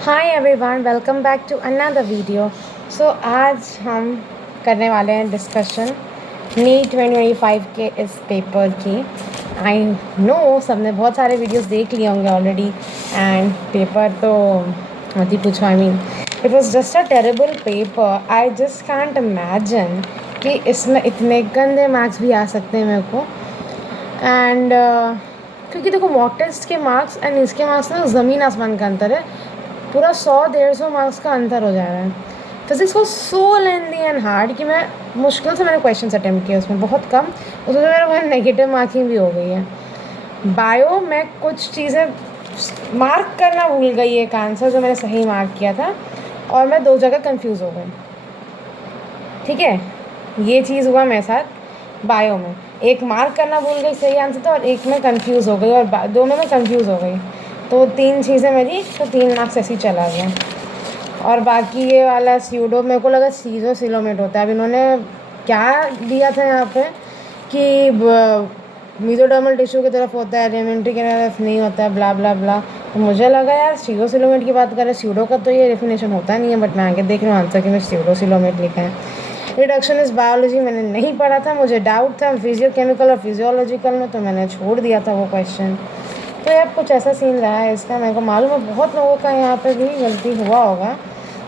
Hi everyone, welcome back to another video. आज हम करने वाले हैं डिस्कशन नीट 2025 के इस पेपर की। आई नो सबने बहुत सारे वीडियोस देख लिए होंगे ऑलरेडी एंड पेपर तो मत ही पूछो। I mean it was just a terrible paper. I just can't imagine कि इसमें इतने गंदे मार्क्स भी आ सकते हैं मेरे को। एंड क्योंकि देखो मॉक टेस्ट के मार्क्स एंड इसके मार्क्स ना ज़मीन आसमान का अंतर है। पूरा 100-150 मार्क्स का अंतर हो जा रहा है। फिजिक्स को सो लेंदी एंड हार्ड कि मैं मुश्किल से मैंने क्वेश्चन अटैम्प्ट किए उसमें बहुत कम। उसमें तो मेरा वह नेगेटिव मार्किंग भी हो गई है। बायो में कुछ चीज़ें मार्क करना भूल गई, एक आंसर जो मैंने सही मार्क किया था और मैं 2 जगह कंफ्यूज हो गई। ठीक है, ये चीज़ हुआ मेरे साथ बायो में। एक मार्क करना भूल गई सही आंसर था और एक में कंफ्यूज हो गई और दोनों में कंफ्यूज हो गई। तो 3 चीज़ें मेरी, तो 3 मार्क्स ऐसे ही चला गया। और बाकी ये वाला स्यूडो मेरे को लगा सीजो सिलोमेट होता है। अब इन्होंने क्या दिया था यहाँ पे कि मीजोडर्मल टिश्यू की तरफ होता है, एलिमेंट्री की तरफ नहीं होता है, ब्ला ब्ला ब्ला। तो मुझे लगा यार सीजो सिलोमेट की बात करें, स्यूडो का तो ये डेफिनेशन होता नहीं है। बट मैं आगे देख रहा हूँ आंसर कि मैं स्यूडो सिलोमेट लिखा है। रिडक्शन इस बायोलॉजी मैंने नहीं पढ़ा था, मुझे डाउट था फिजियोकेमिकल और फिजियोलॉजिकल में, तो मैंने छोड़ दिया था वो क्वेश्चन। तो यार कुछ ऐसा सीन रहा है इसका। मेरे को मालूम है बहुत लोगों का यहाँ पे भी गलती हुआ होगा।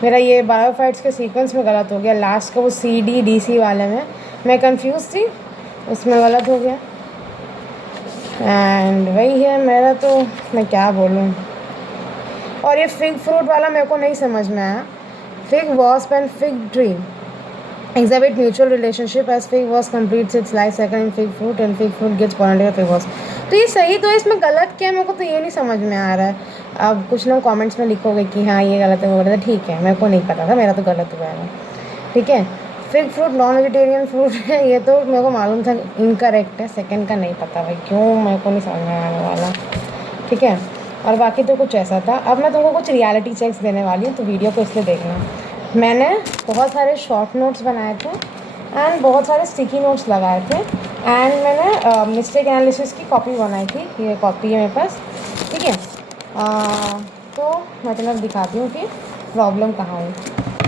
मेरा ये बायोफाइट्स के सीक्वेंस में गलत हो गया, लास्ट का वो CDDC वाले में मैं कंफ्यूज थी, उसमें गलत हो गया। एंड वही है मेरा, तो मैं क्या बोलूँ। और ये फिग फ्रूट वाला मेरे को नहीं समझ में आया। Fig wasp and fig tree exhibit mutual relationship as fig wasp completes its life cycle in fig fruit and fig fruit gets pollinated by fig wasp। तो ये सही तो है, इसमें गलत क्या है मेरे को तो ये नहीं समझ में आ रहा है। अब कुछ लोग कमेंट्स में लिखोगे कि हाँ ये गलत है वो गलत है, ठीक है, मेरे को नहीं पता था, मेरा तो गलत हुआ है। ठीक है, fig fruit non vegetarian fruit है, ये तो मेरे को मालूम था इनकरेक्ट है। सेकंड का नहीं पता भाई, क्यों मेरे को नहीं समझ में आने वाला। ठीक है, और बाकी तो कुछ ऐसा था। अब मैं तुमको कुछ रियलिटी चेक्स देने वाली हूँ, तो वीडियो को इसलिए देखना। मैंने बहुत सारे शॉर्ट नोट्स बनाए थे एंड बहुत सारे स्टिकी नोट्स लगाए थे एंड मैंने मिस्टेक एनालिसिस की कॉपी बनाई थी। ये कॉपी है मेरे पास। ठीक है, तो मैं तुम्हें दिखाती हूँ कि प्रॉब्लम कहाँ हुई।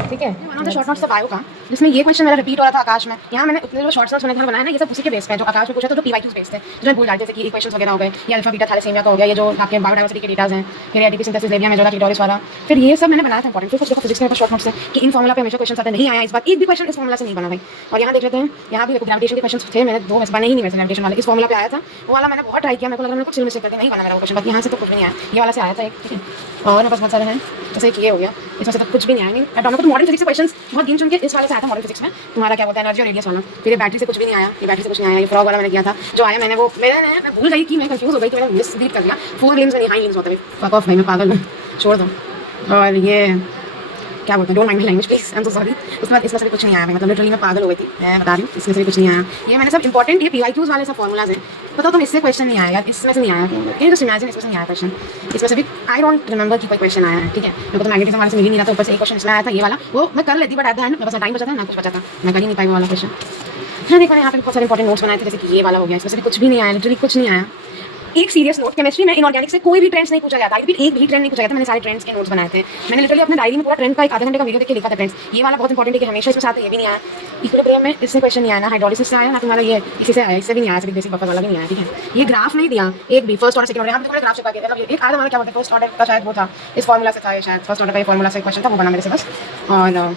ठीक है, बना था शॉर्ट नोट्स बायो का, जिसमें ये क्वेश्चन मेरा रिपीट हो रहा था आकाश में। यहाँ मैंने उतने जो शॉर्ट नोट्स मैंने बनाया ना, ये सब उसी के बेस पे जो आकाश में पूछा था, जो PYQs बेस्ड थे, जो मैं भूल जाते थे कि इक्वेशंस वगैरह हो गए, या अल्फा बीटा थैलेसीमिया का हो गया, ये जो आपके बायोडाइवर्सिटी के डेटाज हैं, फिर एडीपी सिंथेसिस ले लिया मेजोरा क्लिटोरिस वाला, फिर ये सब मैंने बनाया था इंपॉर्टेंट। फिर कुछ फिजिक्स में शॉर्ट नोट्स थे कि इन फॉर्मूला पे हमेशा क्वेश्चन आते नहीं आया, इस बार एक भी क्वेश्चन इस फॉर्मूला से नहीं बना भाई। और यहाँ देख लेते हैं, यहाँ भी ग्रेविटेशन के क्वेश्चन थे, मैंने 2 बने ही नहीं वैसे ग्रेविटेशन वाले, इस फॉर्मूला पे आया था वो वाला मैंने बहुत ट्राई किया, मेरे को लगा मैंने कुछ मिस्टेक करके नहीं बना मेरा क्वेश्चन, बाकी यहाँ से तो कुछ भी नहीं आया, ये वाला से आया था एक। ठीक है, और मेरे पास बहुत सारे हैं, जैसे कि ये हो गया, इसमें से तो कुछ भी नहीं आया। एटॉमिक तो मॉडर्न फिजिक्स के क्वेश्चंस बहुत गिन चुन के इस वाले से आया था मॉडर्न फिजिक्स में, तुम्हारा क्या बोलता है एनर्जी और रेडियस वाला। फिर ये बैटरी से कुछ भी नहीं आया, ये बैटरी से कुछ नहीं आया। ये फ्रॉग वाला मैंने किया था, जो आया मैंने वो मैं भूल गई कि मैं कंफ्यूज हो गई, तो मैंने मिस रीड कर दिया। 4 लिम्स नहीं 5 लिम्स होता है, फक ऑफ भाई, मैं पागल हूँ, छोड़ दो। और ये क्या बोलते हैं, don't mind my language please, I am so sorry. उसके बाद इसमें से भी कुछ नहीं आया भाई, मतलब लिटरली मैं पागल हो गई थी, मैं बता रही हूँ, इसमें से भी कुछ नहीं आया। ये मैंने सब इंपॉर्टेंट ये PYQs वाले सब फॉर्मूलाज हैं, बताओ तुम इससे क्वेश्चन नहीं आया यार, इसमें से नहीं आया। कैन जस्ट इमेजिन इसमें से नहीं आया क्वेश्चन, इसमें से भी आई डोंट रिमेंबर कि कोई क्वेश्चन आया है। ठीक है, मेरे को तो मैग्नेटिज्म वाले से मिल ही नहीं रहा था, ऊपर से एक क्वेश्चन इसमें आया था ये वाला, वो मैं कर लेती बट एट द एंड मेरे पास टाइम बचा था ना कुछ बचा था, मैं कर ही नहीं पाई वो वाला क्वेश्चन। हाँ देखो यहाँ पे बहुत सारे इंपॉर्टेंट नोट्स बनाए थे, जैसे कि ये वाला हो गया, इसमें से भी कुछ भी नहीं आया, लिटरली कुछ नहीं आया। एक सीरियस नोट, केमिस्ट्री में इनऑर्गेनिक से कोई भी ट्रेंड्स नहीं पूछा जाता, एक भी ट्रेंड नहीं पूछा जाता। मैंने सारे ट्रेंड्स के नोट्स बनाए थे, मैंने लिटरली अपने डायरी में पूरा ट्रेंड का एक आधे घंटे का वीडियो देख के लिखा था ट्रेंड्स। ये वाला बहुत इंपॉर्टेंट है कि हमेशा इसमें साथ ये भी नहीं आया। इक्विलिब्रियम में इससे क्वेश्चन नहीं आया ना, हाइड्रोलिसिस से आया ना तुम्हारा, ये इसी से आया, इससे भी नहीं आया, सिर्फ बेसिक बफर वाला भी नहीं आया। ठीक है, ये ग्राफ नहीं दिया एक भी, फर्स्ट ऑर्डर सेकंड ऑर्डर, यहाँ पे ग्राफ चिपका के, मतलब एक आधा हमारा क्या बोलते हैं फर्स्ट ऑर्डर का, शायद वो था इस फॉर्मूला से था, ये शायद फर्स्ट ऑर्डर का फॉर्मूला से क्वेश्चन था, वो बना मेरे से बस। और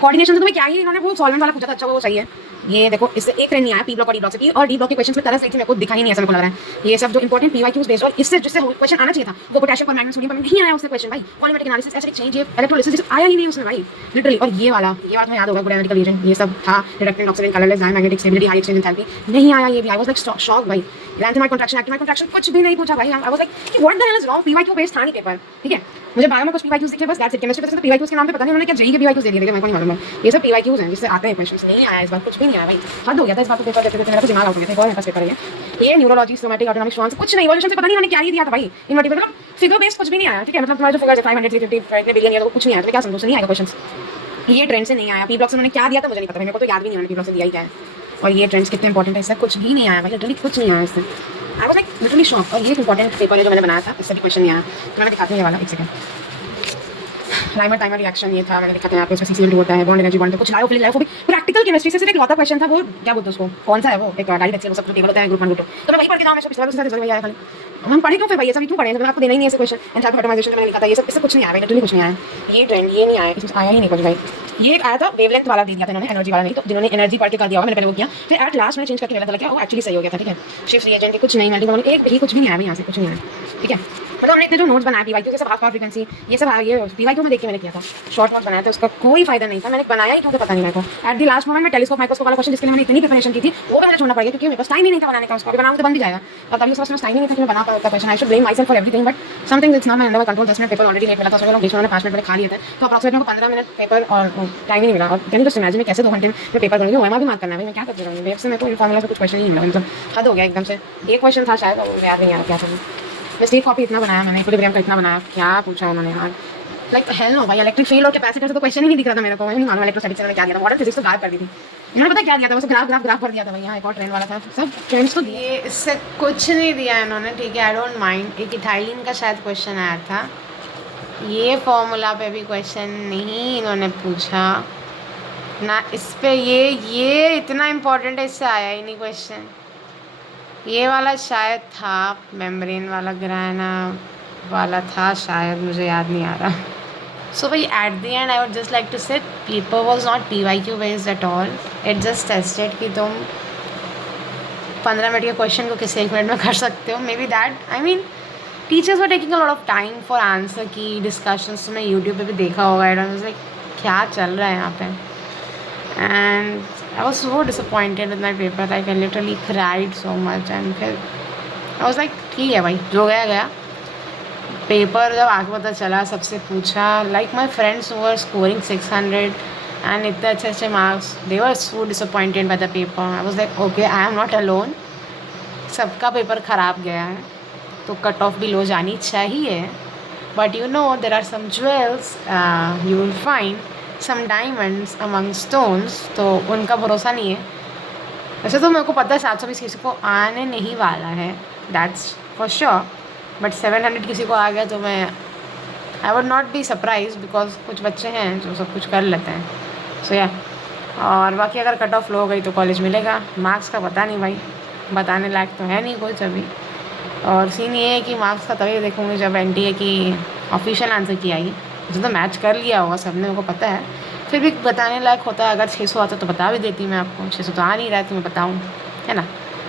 कोऑर्डिनेशन तो तुम्हें क्या ही, इन्होंने वो सॉल्वेंट वाला पूछा था, अच्छा वो सही है। ये देखो इससे एक ट्रेंड नहीं आया, P ब्लॉक और D ब्लॉक से, P और D ब्लॉक के क्वेश्चंस में तरह से मेरे को दिखाई नहीं, ऐसा मेरे को लग रहा है। ये सब जो इंपॉर्टेंट PYQs बेस्ड और इससे जिससे क्वेश्चन आना चाहिए था, वो पोटेशियम और मैग्नीशियम सोडियम पर नहीं आया उससे क्वेश्चन भाई। पॉलीमेरिक एनालिसिस, ऐसे चेंज, ये इलेक्ट्रोलिसिस आया ही नहीं उसमें भाई लिटरली। और ये वाला तुम्हें याद होगा, गुड एनालिटिकल रीजन, ये सब था, reductant oxygen, colourless, diamagnetic stability, high exchange enthalpy, नहीं आया ये भी। आई वाज लाइक शॉक भाई। लैंथेमाइड कंट्रैक्शन, एक्टिव कंट्रैक्शन कुछ भी नहीं पूछा भाई। आई वाज लाइक कि what the hell is wrong, PYQ based था नहीं पेपर। ठीक है, मुझे बायो में कुछ PYQs दिखे बस, दैट्स इट। केमिस्ट्री पे PYQs के नाम पे पता नहीं उन्होंने क्या जेईई के PYQs दे दिए थे, मेरे को नहीं मालूम है। ये सब PYQs हैं जिससे आते हैं क्वेश्चंस, नहीं आया इस बार, कुछ भी नहीं आया भाई, हद हो गया था इस बार तो पेपर देते मेरा तो दिमाग आउट हो गया था। और मेरे पास पेपर है ये न्यूरोलॉजी, सोमैटिक, ऑटोनॉमिक श्वान, कुछ नहीं, इवोल्यूशन से पता नहीं उन्होंने क्या ही दिया था भाई। इनवर्टिबल मतलब फिगर बेस्ड कुछ भी नहीं आया। ठीक है, मतलब तुम्हारा जो फिगर 500 350 बिलियन ये तो कुछ नहीं आया, तो क्या समझो नहीं आएगा क्वेश्चंस। ये ट्रेंड से नहीं आया, P ब्लॉक से उन्होंने क्या दिया था मुझे नहीं पता, मेरे को तो याद भी नहीं उन्होंने P ब्लॉक से दिया ही क्या है। और ये ट्रेंड्स कितने इंपॉर्टेंट है, इससे कुछ भी नहीं आया भाई, लिटरली कुछ नहीं आया इससे। I was like literally shock. और ये इंपॉर्टेंट पेपर है जो मैंने बनाया था, इससे भी क्वेश्चन नहीं आया, तो मैं दिखाती हूँ ये वाला, एक सेकंड। लाइमर टाइमर रिएक्शन ये था, मैंने लिखा था यहाँ पे उसमें CCl2 होता है, बॉन्ड एनर्जी बॉन्ड कुछ लायोफिलिक लायोफोबिक प्रैक्टिकल केमिस्ट्री से एक लौता क्वेश्चन था वो, क्या बोलते हैं उसको, कौन सा है वो, एक डायरेक्ट एक्सेल वो सब टेबल होता है ग्रुप 1 ग्रुप 2, तो मैं वही पढ़ के था, मैं पिछले बार उसके साथ रिजल्ट आया खाली हम पढ़े क्यों फिर भाई, ये सब क्यों पढ़े, आपको देना ही नहीं ऐसे क्वेश्चन। एंथैल्पी ऑप्टिमाइजेशन मैंने लिखा था, ये सब इससे कुछ नहीं आया भाई, लिटरली कुछ नहीं आया, ये ट्रेंड ये नहीं आया, इसमें आया ही नहीं कुछ भाई। ये एक आया था वेवलेंथ वाला दे दिया था इन्होंने, एनर्जी वाला नहीं, तो जिन्होंने एनर्जी पढ़ के कर दिया होगा, मैंने पहले वो किया, फिर एट लास्ट मैंने चेंज करके डाला था क्या वो एक्चुअली सही हो गया था, ठीक है। शिफ्ट रिएजेंट कुछ नहीं, मेल्टिंग एक भी कुछ भी नहीं आया यहाँ से, कुछ नहीं आया, ठीक है। मतलब हमने इतने जो नोट्स बनाया PYQ के सब हाफ फ्रीक्वेंसी ये सब ये PYQ में देख के मैंने किया था, शॉर्ट नोट बनाया था, उसका कोई फायदा नहीं था, मैंने बनाया ही क्यों तो पता नहीं मेरे को। एट द लास्ट मोमेंट में टेलीस्कोप माइक्रोस्कोप वाला क्वेश्चन जिसके लिए मैंने इतनी प्रिपरेशन की थी वो भी मैंने छोड़ना पड़ गया, क्योंकि मेरे पास टाइम ही नहीं था बनाने का, उसको बनाऊँ तो बन भी जाएगा, और तभी उस वक्त टाइम ही नहीं था कि मैं बना पाता question. I should blame myself for everything, but something it's not my under control. 10 minute paper already late मिला था, उसमें लोग बीच में 5 मिनट पहले खा लिए थे, तो अप्रॉक्सिमेट मेरे को 15 मिनट पेपर और टाइम ही नहीं मिला। और कैन यू जस्ट इमेजिन कैसे 2 घंटे में पेपर करूँगी, ओएमआर भी मार्क करना है भाई, मैं क्या करती रहूँगी, वेब से मेरे को फॉर्मूला से कुछ क्वेश्चन ही नहीं मिला, मतलब हद हो गया एकदम से। एक क्वेश्चन था शायद, वो याद नहीं आ रहा क्या था, मैं स्टेट कॉपी इतना बनाया मैंने, इक्विलिब्रियम का इतना बनाया, क्या पूछा उन्होंने यार, लाइक हेल नो भाई, इलेक्ट्रिक फील्ड और कैपेसिटर से तो क्वेश्चन ही नहीं दिख रहा था मेरे को, मैं नहीं मालूम इलेक्ट्रोस्टैटिक्स में क्या दिया था, मॉडर्न फिजिक्स तो गायब कर दी थी, इन्होंने पता क्या दिया था, बस ग्राफ ग्राफ ग्राफ कर दिया था भाई, यहाँ एक और ट्रेंड वाला था, सब ट्रेंड्स तो ये इससे कुछ नहीं दिया इन्होंने, ठीक है, आई डोंट माइंड। एक इथाइलिन का शायद क्वेश्चन आया था, ये फॉर्मूला पे भी क्वेश्चन नहीं इन्होंने पूछा ना, इस पे ये इतना इम्पोर्टेंट है, इससे आया ही नहीं क्वेश्चन। ये वाला शायद था मेम्ब्रेन वाला, ग्राना वाला था शायद, मुझे याद नहीं आ रहा। सो भाई at the end I would just like to say paper was not PYQ based at all, it just tested कि तुम 15 मिनट के क्वेश्चन को किसी 1 मिनट में कर सकते हो, may be that, I mean teachers were taking a lot of time for answer की डिस्कशंस, तो मैं यूट्यूब पे भी देखा होगा, आई वाज लाइक क्या चल रहा है यहाँ पे, and I was so disappointed with my paper, like I literally cried so much, and फिर आई वॉज लाइक ठीक है भाई, जो गया गया। पेपर जब आगे पता चला, सबसे पूछा, like my friends were scoring 600 and इतने अच्छे अच्छे marks, they were so disappointed by the paper. I was like okay, I am not alone, सबका पेपर ख़राब गया है, तो कट ऑफ भी लो जानी चाहिए, but you know there are some jewels, you will find some diamonds among stones, तो उनका भरोसा नहीं है। वैसे तो मेरे को पता है 720 किसी को आने नहीं वाला है, दैट्स फॉर श्योर, बट 700 किसी को आ गया तो मैं I would not be surprise, because कुछ बच्चे हैं जो सब कुछ कर लेते हैं, सो या। और बाकी अगर कट ऑफ लो हो गई तो कॉलेज मिलेगा, मार्क्स का पता नहीं भाई, बताने लायक तो है नहीं कुछ अभी। और सीन ये है कि मार्क्स का तभी देखूँगी जब NTA की ऑफिशियल आंसर की आएगी, जो तो मैच कर लिया होगा सबने, मेरे को पता है, फिर भी बताने लायक होता है। अगर 600 आता तो बता भी देती मैं आपको, 600 तो आ नहीं रहा है तो मैं बताऊँ, है ना।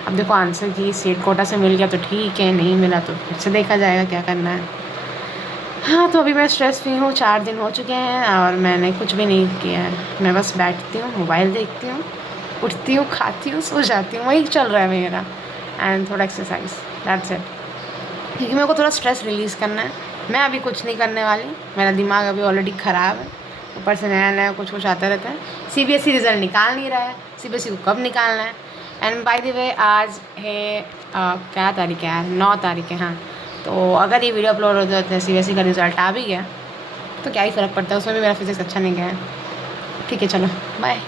अब देखो आंसर की स्टेट कोटा से मिल गया तो ठीक है, नहीं मिला तो फिर से देखा जाएगा क्या करना है। हाँ, तो अभी मैं स्ट्रेस फ्री हूँ, 4 दिन हो चुके हैं और मैंने कुछ भी नहीं किया है, मैं बस बैठती हूँ, मोबाइल देखती हूँ, उठती हूँ, खाती हूँ, सो जाती हूँ, वही चल रहा है मेरा, एंड थोड़ा एक्सरसाइज, दैट्स इट। क्योंकि मेरे को थोड़ा स्ट्रेस रिलीज़ करना है, मैं अभी कुछ नहीं करने वाली, मेरा दिमाग अभी ऑलरेडी ख़राब है, ऊपर से नया नया कुछ कुछ आता रहता है। CBSE रिज़ल्ट निकाल नहीं रहा है, CBSE को कब निकालना है। एंड बाय द वे आज है क्या तारीख है यार, 9 तारीख है, हाँ, तो अगर ये वीडियो अपलोड होता है CBSE का रिज़ल्ट आ भी गया तो क्या ही फ़र्क पड़ता है, उसमें भी मेरा फिजिक्स अच्छा नहीं गया है। ठीक है, चलो बाय।